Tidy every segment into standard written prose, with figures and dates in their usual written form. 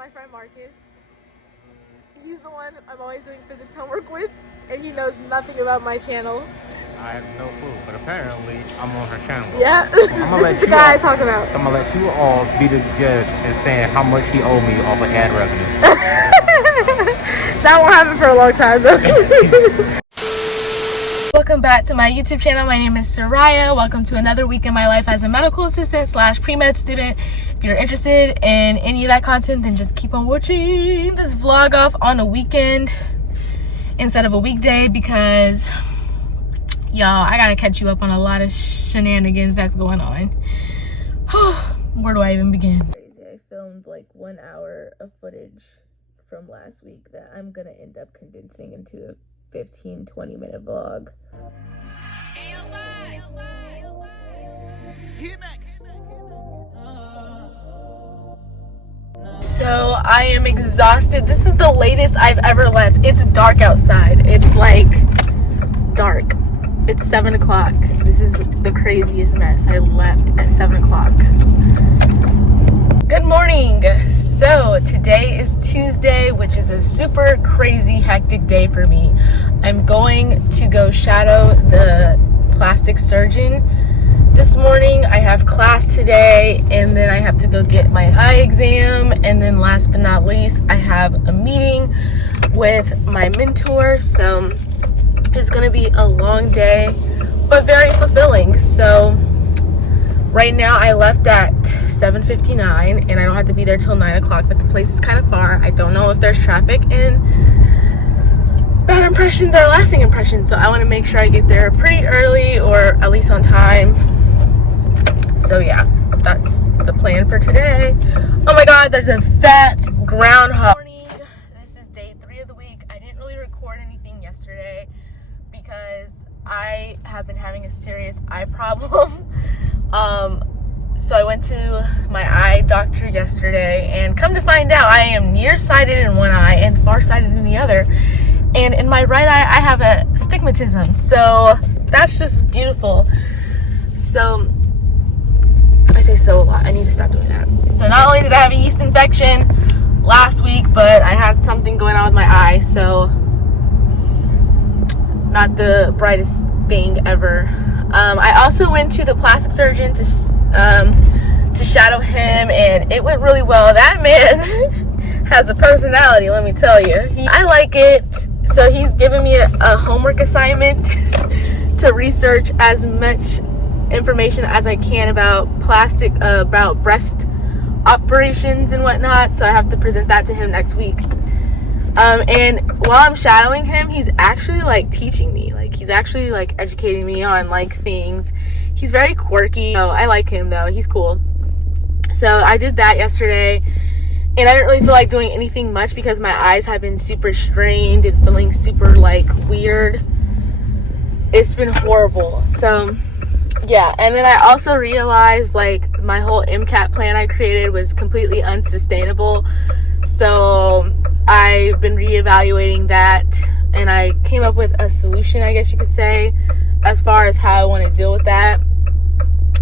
my friend Marcus. He's the one I'm always doing physics homework with, and he knows nothing about my channel. I have no clue, but apparently I'm on her channel. Yeah, this is the guy I talk about. So I'm gonna let you all be the judge and saying how much he owed me off of ad revenue. That won't happen for a long time though. Welcome back to my YouTube channel. My name is Seriah. Welcome to another week in my life as a medical assistant / pre-med student. If you're interested in any of that content, then just keep on watching. This vlog off on a weekend instead of a weekday because y'all, I gotta catch you up on a lot of shenanigans that's going on. Where do I even begin? Crazy. I filmed like 1 hour of footage from last week that I'm gonna end up condensing into a 15-20 minute vlog. So I am exhausted. This is the latest I've ever left. It's dark outside. It's like dark. It's 7 o'clock. This is the craziest mess. I left at 7 o'clock. Good morning. So today is Tuesday, which is a super crazy hectic day for me. I'm going to go shadow the plastic surgeon this morning. I have class today, and then I have to go get my eye exam, and then last but not least, I have a meeting with my mentor. So it's gonna be a long day, but very fulfilling. So right now I left at 7:59 and I don't have to be there till 9 o'clock, but the place is kind of far. I don't know if there's traffic, and bad impressions are lasting impressions. So I want to make sure I get there pretty early, or at least on time. So yeah, that's the plan for today. Oh my God, there's a fat groundhog. This is day 3 of the week. I didn't really record anything yesterday because I have been having a serious eye problem. So I went to my eye doctor yesterday, and come to find out, I am nearsighted in one eye and farsighted in the other. And in my right eye, I have a stigmatism. So that's just beautiful. So I say so a lot. I need to stop doing that. So not only did I have a yeast infection last week, but I had something going on with my eye. So not the brightest thing ever. I also went to the plastic surgeon to shadow him, and it went really well. That man has a personality, let me tell you. I like it. So he's given me a homework assignment to research as much information as I can about about breast operations and whatnot. So I have to present that to him next week. And while I'm shadowing him, he's actually like teaching me, like he's actually like educating me on like things. He's very quirky. Oh, I like him though. He's cool. So I did that yesterday, and I didn't really feel like doing anything much because my eyes have been super strained and feeling super like weird. It's been horrible. So yeah, and then I also realized like my whole MCAT plan I created was completely unsustainable. So I've been reevaluating that, and I came up with a solution, I guess you could say, as far as how I want to deal with that.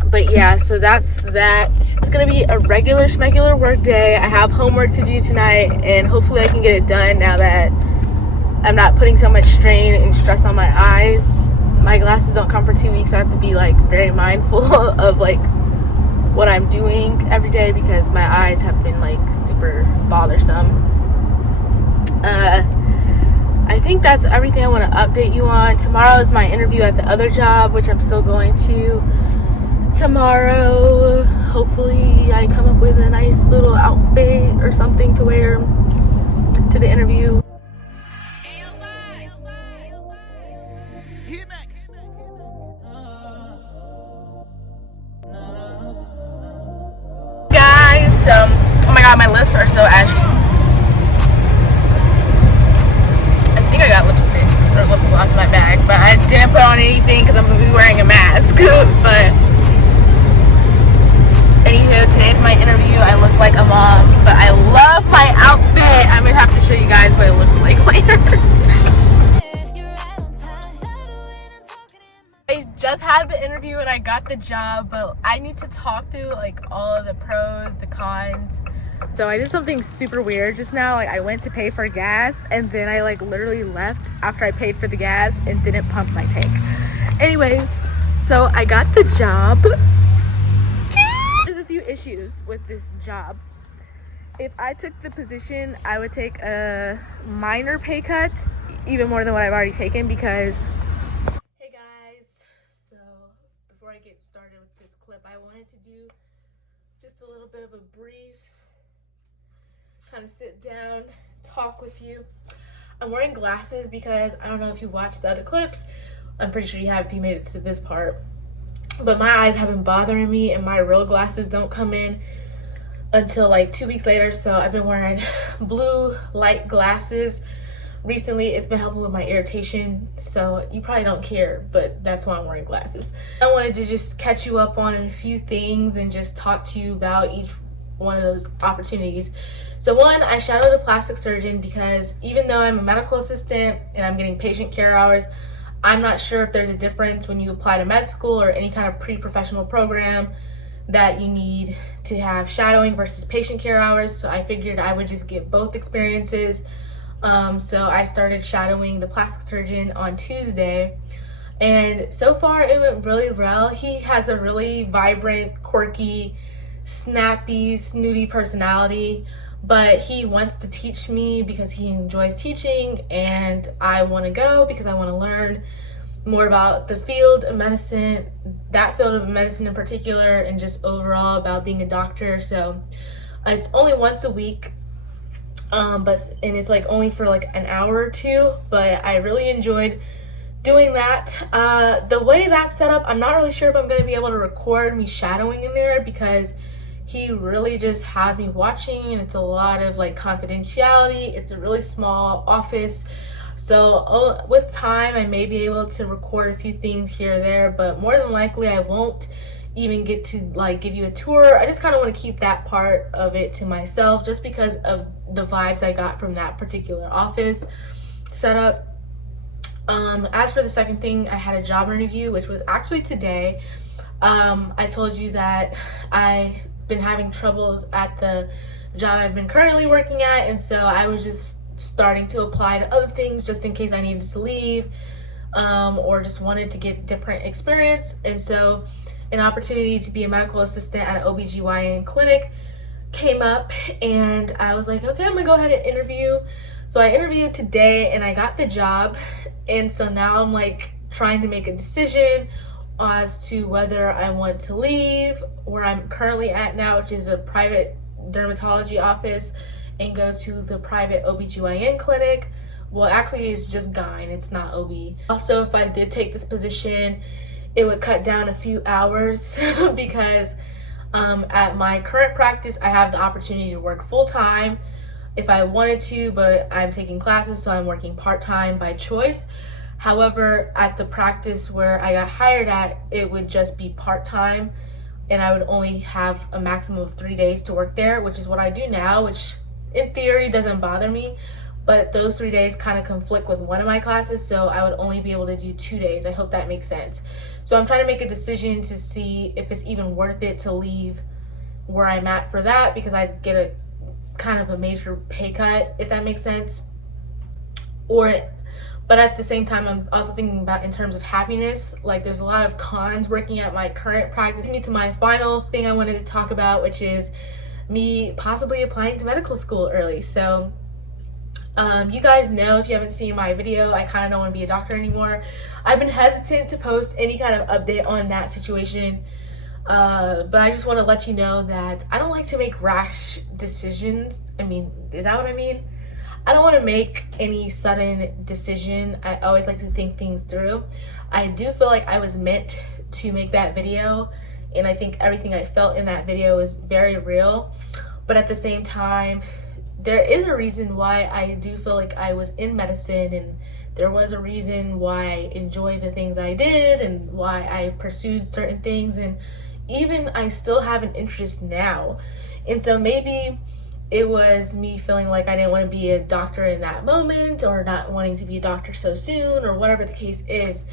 But yeah, so that's that. It's gonna be a regular schmegular work day. I have homework to do tonight, and hopefully I can get it done now that I'm not putting so much strain and stress on my eyes. My glasses don't come for 2 weeks, so I have to be like very mindful of like what I'm doing every day because my eyes have been like super bothersome. I think that's everything I want to update you on. Tomorrow is my interview at the other job, which I'm still going to tomorrow. Hopefully I come up with a nice little outfit or something to wear to the interview. Guys, oh my God, my lips are so ashy. I think I got lipstick or lip gloss in my bag, but I didn't put on anything because I'm going to be wearing a mask. But anywho, today's my interview. I look like a mom, but I love my outfit. I'm going to have to show you guys what it looks like later. I just had the interview and I got the job, but I need to talk through like all of the pros, the cons, So I did something super weird just now. Like, I went to pay for gas and then I like literally left after I paid for the gas and didn't pump my tank. Anyways, so I got the job. There's a few issues with this job. If I took the position, I would take a minor pay cut, even more than what I've already taken, because hey guys, so before I get started with this clip, I wanted to do just a little bit of a brief kind of sit down talk with you. I'm wearing glasses because I don't know if you watched the other clips. I'm pretty sure you have if you made it to this part, but my eyes have been bothering me and my real glasses don't come in until like 2 weeks later. So I've been wearing blue light glasses recently. It's been helping with my irritation, so you probably don't care, but that's why I'm wearing glasses. I wanted to just catch you up on a few things and just talk to you about each one of those opportunities. So one, I shadowed a plastic surgeon because even though I'm a medical assistant and I'm getting patient care hours, I'm not sure if there's a difference when you apply to med school or any kind of pre-professional program that you need to have shadowing versus patient care hours. So I figured I would just get both experiences. So I started shadowing the plastic surgeon on Tuesday, and so far it went really well. He has a really vibrant, quirky, snappy, snooty personality, but he wants to teach me because he enjoys teaching, and I want to go because I want to learn more about the field of medicine, that field of medicine in particular, and just overall about being a doctor. So it's only once a week, and it's like only for like an hour or two, but I really enjoyed doing that. The way that's set up, I'm not really sure if I'm going to be able to record me shadowing in there because he really just has me watching, and it's a lot of like confidentiality. It's a really small office, so with time I may be able to record a few things here or there, but more than likely I won't even get to like give you a tour. I just kind of want to keep that part of it to myself just because of the vibes I got from that particular office setup. As for the second thing, I had a job interview, which was actually today. I told you that I've been having troubles at the job I've been currently working at, and so I was just starting to apply to other things just in case I needed to leave, or just wanted to get different experience. And so an opportunity to be a medical assistant at an OBGYN clinic came up, and I was like, okay, I'm gonna go ahead and interview. So I interviewed today and I got the job, and so now I'm like trying to make a decision as to whether I want to leave where I'm currently at now, which is a private dermatology office, and go to the private OBGYN clinic. Well, actually it's just gyne, it's not OB. Also, if I did take this position, it would cut down a few hours because at my current practice I have the opportunity to work full-time if I wanted to, but I'm taking classes, so I'm working part-time by choice. However, at the practice where I got hired at, it would just be part-time, and I would only have a maximum of 3 days to work there, which is what I do now, which in theory doesn't bother me, but those 3 days kind of conflict with one of my classes, so I would only be able to do 2 days. I hope that makes sense. So I'm trying to make a decision to see if it's even worth it to leave where I'm at for that, because I'd get a kind of a major pay cut, if that makes sense. But at the same time, I'm also thinking about in terms of happiness. Like, there's a lot of cons working at my current practice. Me to my final thing I wanted to talk about, which is me possibly applying to medical school early. So you guys know, if you haven't seen my video, I kind of don't want to be a doctor anymore. I've been hesitant to post any kind of update on that situation, but I just want to let you know that I don't like to make rash decisions. I mean, is that what I mean? I don't want to make any sudden decision. I always like to think things through. I do feel like I was meant to make that video, and I think everything I felt in that video is very real. But at the same time, there is a reason why I do feel like I was in medicine, and there was a reason why I enjoyed the things I did and why I pursued certain things, and even I still have an interest now. And so maybe it was me feeling like I didn't want to be a doctor in that moment, or not wanting to be a doctor so soon, or whatever the case is.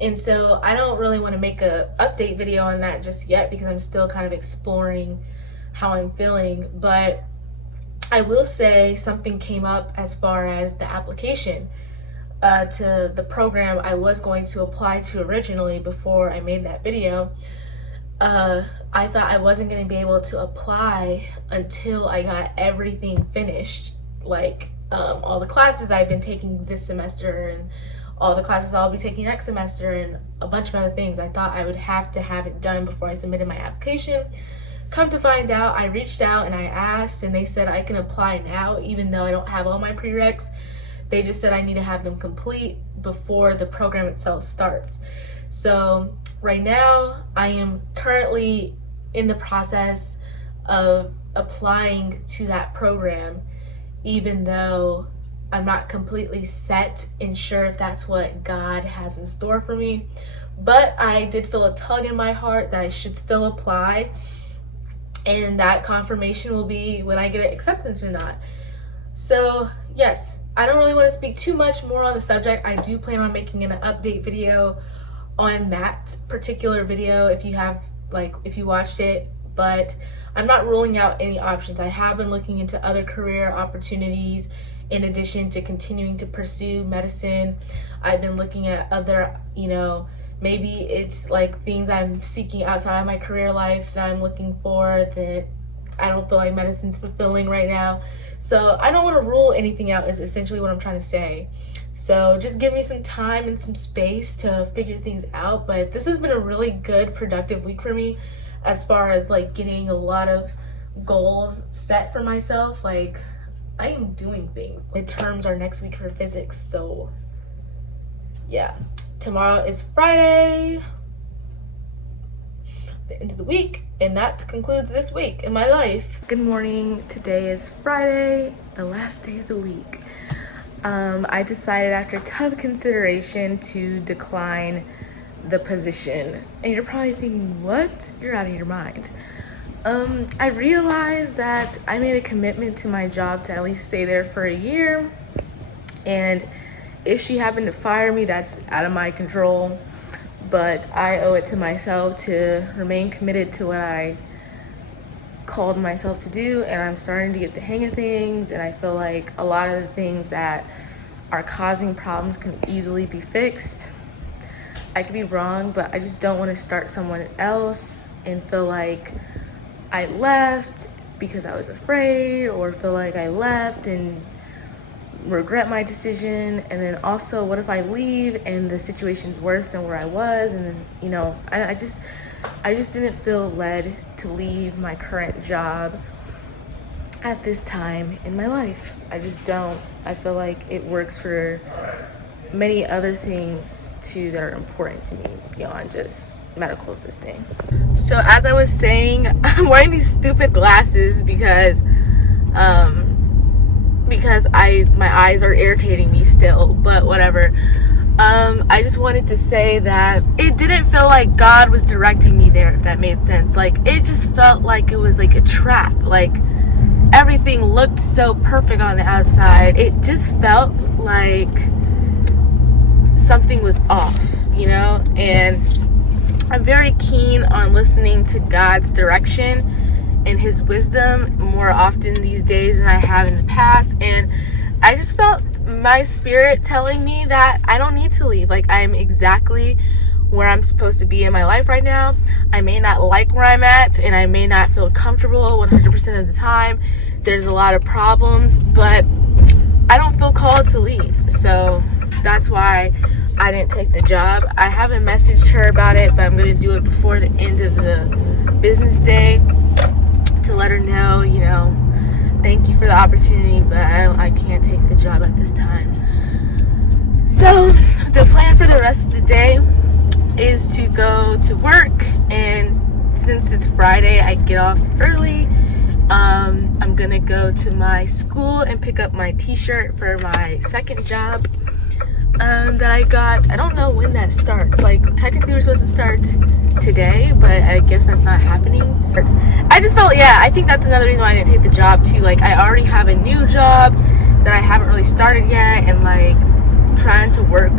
And so I don't really want to make a update video on that just yet, because I'm still kind of exploring how I'm feeling. But I will say something came up as far as the application to the program I was going to apply to originally before I made that video. I thought I wasn't going to be able to apply until I got everything finished, like all the classes I've been taking this semester and all the classes I'll be taking next semester and a bunch of other things. I thought I would have to have it done before I submitted my application. Come to find out, I reached out and I asked, and they said I can apply now even though I don't have all my prereqs. They just said I need to have them complete before the program itself starts. So right now I am currently in the process of applying to that program, even though I'm not completely set and sure if that's what God has in store for me. But I did feel a tug in my heart that I should still apply, and that confirmation will be when I get acceptance or not. So yes, I don't really want to speak too much more on the subject. I do plan on making an update video on that particular video if you watched it, but I'm not ruling out any options. I have been looking into other career opportunities in addition to continuing to pursue medicine. I've been looking at other, maybe it's like things I'm seeking outside of my career life that I'm looking for that I don't feel like medicine's fulfilling right now. So I don't want to rule anything out is essentially what I'm trying to say. So just give me some time and some space to figure things out. But this has been a really good, productive week for me as far as like getting a lot of goals set for myself. Like I am doing things. Midterms are next week for physics, so yeah. Tomorrow is Friday, the end of the week, and that concludes this week in my life. Good morning. Today is Friday, the last day of the week. I decided after tough consideration to decline the position. And you're probably thinking, what? You're out of your mind. I realized that I made a commitment to my job to at least stay there for a year. And if she happened to fire me, that's out of my control. But I owe it to myself to remain committed to what I called myself to do, and I'm starting to get the hang of things, and I feel like a lot of the things that are causing problems can easily be fixed. I could be wrong, but I just don't want to start someone else and feel like I left because I was afraid, or feel like I left and regret my decision. And then also, what if I leave and the situation's worse than where I was? And then I just didn't feel led to leave my current job at this time in my life. I just don't. I feel like it works for many other things too that are important to me beyond just medical assisting. So as I was saying, I'm wearing these stupid glasses because my eyes are irritating me still, but whatever. I just wanted to say that it didn't feel like God was directing me there, if that made sense. Like, it just felt like it was like a trap. Like, everything looked so perfect on the outside. It just felt like something was off, and I'm very keen on listening to God's direction and his wisdom more often these days than I have in the past. And I just felt my spirit telling me that I don't need to leave. Like, I'm exactly where I'm supposed to be in my life right now. I may not like where I'm at, and I may not feel comfortable 100% of the time. There's a lot of problems, but I don't feel called to leave. So that's why I didn't take the job. I haven't messaged her about it, but I'm going to do it before the end of the business day to let her know, thank you for the opportunity, but I can't take the job at this time. So the plan for the rest of the day is to go to work, and since it's Friday, I get off early. I'm gonna go to my school and pick up my t-shirt for my second job that I got. I don't know when that starts. Like, technically we're supposed to start today, but I guess that's not happening. I just felt, I think that's another reason why I didn't take the job too. Like, I already have a new job that I haven't really started yet, and like trying to work,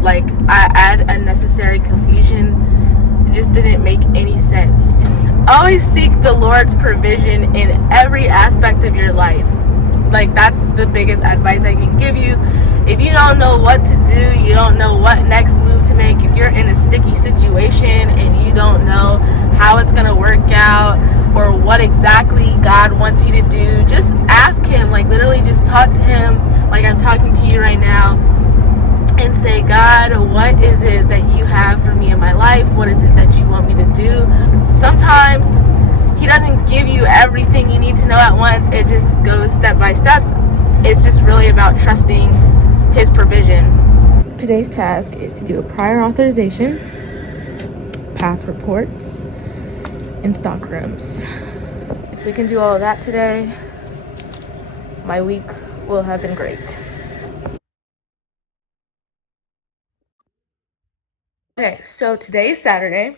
like, I add unnecessary confusion. It just didn't make any sense. Always seek the Lord's provision in every aspect of your life. Like, that's the biggest advice I can give you. If you don't know what to do, you don't know what next move to make, if you're in a sticky situation and you don't know how it's going to work out or what exactly God wants you to do, just ask him. Like, literally just talk to him like I'm talking to you right now and say, God, what is it that you have for me in my life? What is it that you want me to do? Sometimes he doesn't give you everything you need to know at once. It just goes step by steps. It's just really about trusting his provision. Today's task is to do a prior authorization, path reports, and stock rooms. If we can do all of that today, my week will have been great. Okay, so today is Saturday,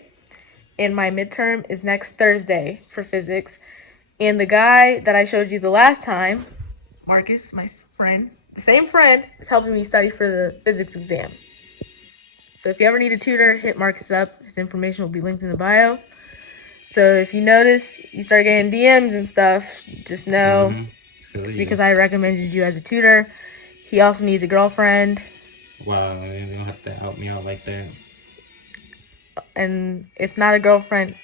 and my midterm is next Thursday for physics. And the guy that I showed you the last time, Marcus, my friend, the same friend, is helping me study for the physics exam. So if you ever need a tutor, hit Marcus up. His information will be linked in the bio. So if you notice you start getting DMs and stuff, just know it's because I recommended you as a tutor. He also needs a girlfriend. Wow, you don't have to help me out like that. And if not a girlfriend,